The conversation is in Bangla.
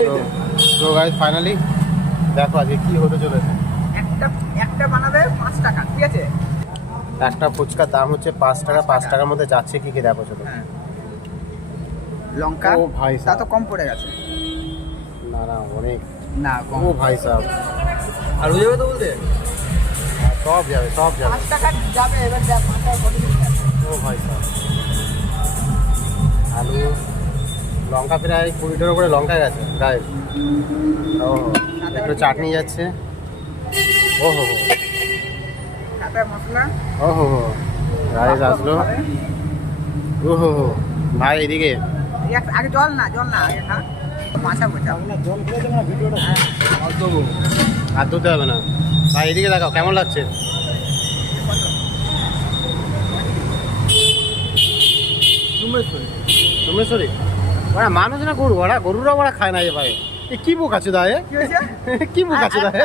তো গাইস ফাইনালি দেখো আজকে কি হতে চলেছে। একটা বানাবে 5 টাকা, ঠিক আছে? একটা ফুচকার দাম হচ্ছে 5 টাকা। 5 টাকার মধ্যে যাচ্ছে কি কি দেখো চলো। হ্যাঁ, লঙ্কা ও ভাই তা সাহেব, তো কম পড়ে গেছে। না না অনেক। না কম। ও ভাই সাহেব, আর হয়ে যাবে তো বলতে সব যাবে সব যাবে। 5 টাকা যাবে। এবার দেখ 5 টাকা কত দিচ্ছে। ও ভাই সাহেব, আলু লঙ্কা প্রায় 20টার উপরে লঙ্কা গেছে গাইস। ও একটু চাটনি যাচ্ছে। ও হো হো, কাঁচা মশলা। ও হো হো, গাইস আসলো। ও হো হো, ভাই এদিকে আগে জল না আগে খা। মাথা বোঝা জল খেলে তো না ভিডিওটা। হ্যাঁ আর ধুতে হবে না। ভাই এদিকে দেখাও কেমন লাগছে। সোমেশ্বরী ওরা মানুষ না গরু, ওরা গরুরা ওরা খায় না। এ ভাই এ কি বুক আছে দায়ে, কি হয়েছে? কি বুক আছে দায়ে।